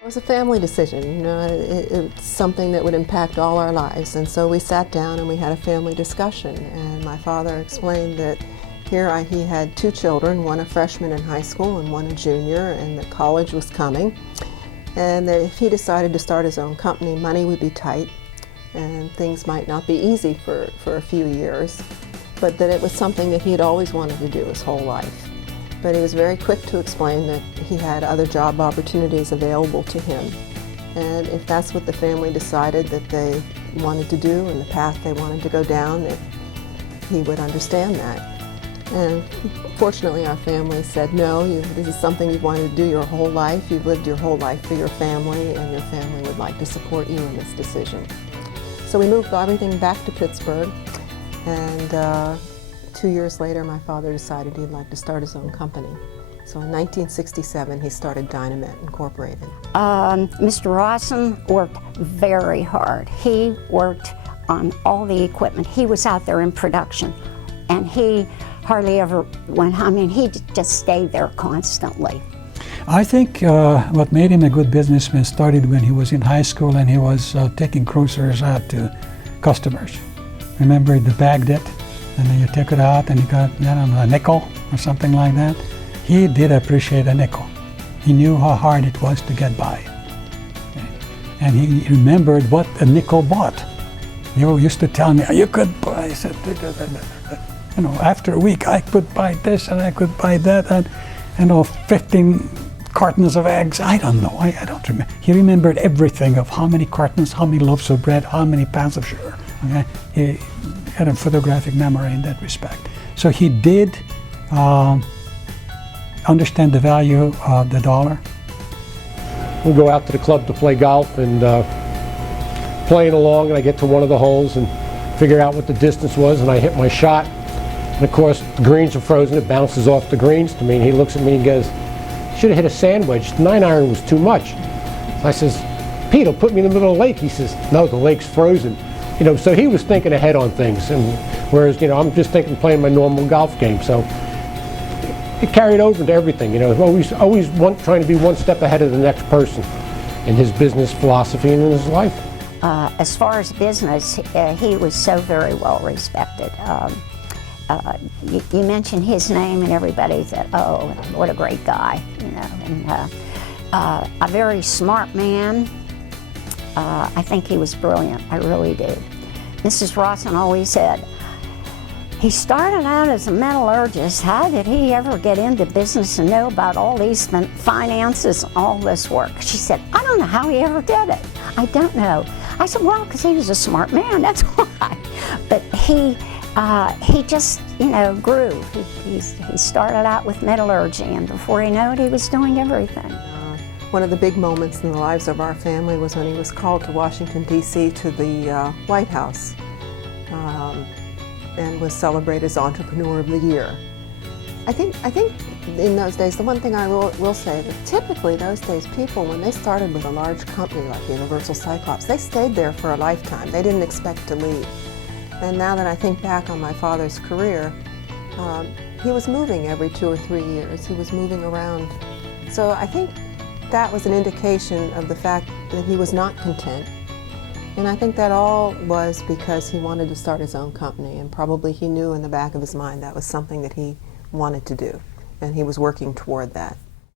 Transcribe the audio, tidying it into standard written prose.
It was a family decision, you know, it's something that would impact all our lives, and so we sat down and we had a family discussion, and my father explained that he had two children, one a freshman in high school and one a junior, and that college was coming, and that if he decided to start his own company, money would be tight and things might not be easy for a few years, but that it was something that he had always wanted to do his whole life. But he was very quick to explain that he had other job opportunities available to him. And if that's what the family decided that they wanted to do and the path they wanted to go down, that he would understand that. And fortunately our family said, no, this is something you've wanted to do your whole life. You've lived your whole life for your family, and your family would like to support you in this decision. So we moved everything back to Pittsburgh, and 2 years later, my father decided he'd like to start his own company. So in 1967, he started Dynamit Incorporated. Mr. Rossin worked very hard. He worked on all the equipment. He was out there in production, and he hardly ever went, I mean, he just stayed there constantly. I think what made him a good businessman started when he was in high school and he was taking cruisers out to customers. Remember the Baghdad? And then you take it out and you got, I don't know, a nickel or something like that. He did appreciate a nickel. He knew how hard it was to get by. Okay. And he remembered what a nickel bought. He used to tell me, you could buy, I said, you know, after a week I could buy this and I could buy that, and you know, 15 cartons of eggs. I don't know, I don't remember. He remembered everything of how many cartons, how many loaves of bread, how many pounds of sugar. Okay. He had a photographic memory in that respect. So he did understand the value of the dollar. We'll go out to the club to play golf, and playing along, and I get to one of the holes and figure out what the distance was, and I hit my shot. And of course, the greens are frozen, it bounces off the greens to me, and he looks at me and goes, should have hit a sand wedge, the 9-iron was too much. I says, Pete, it'll put me in the middle of the lake. He says, no, the lake's frozen. You know, so he was thinking ahead on things, and whereas, you know, I'm just thinking playing my normal golf game. So it carried over to everything, you know, always trying to be one step ahead of the next person in his business philosophy and in his life. As far as business, he was so very well respected. You mentioned his name and everybody said, oh, what a great guy, you know. And a very smart man. I think he was brilliant, I really do. Mrs. Rossin always said, he started out as a metallurgist. How did he ever get into business and know about all these finances and all this work? She said, I don't know how he ever did it. I don't know. I said, well, because he was a smart man, that's why. But he just, you know, grew. He started out with metallurgy, and before you know it, he was doing everything. One of the big moments in the lives of our family was when he was called to Washington, D.C. to the White House and was celebrated as Entrepreneur of the Year. I think in those days, the one thing I will say, that typically those days people, when they started with a large company like Universal Cyclops, they stayed there for a lifetime. They didn't expect to leave. And now that I think back on my father's career, he was moving every 2 or 3 years. He was moving around. So I think that was an indication of the fact that he was not content. And I think that all was because he wanted to start his own company, and probably he knew in the back of his mind that was something that he wanted to do, and he was working toward that.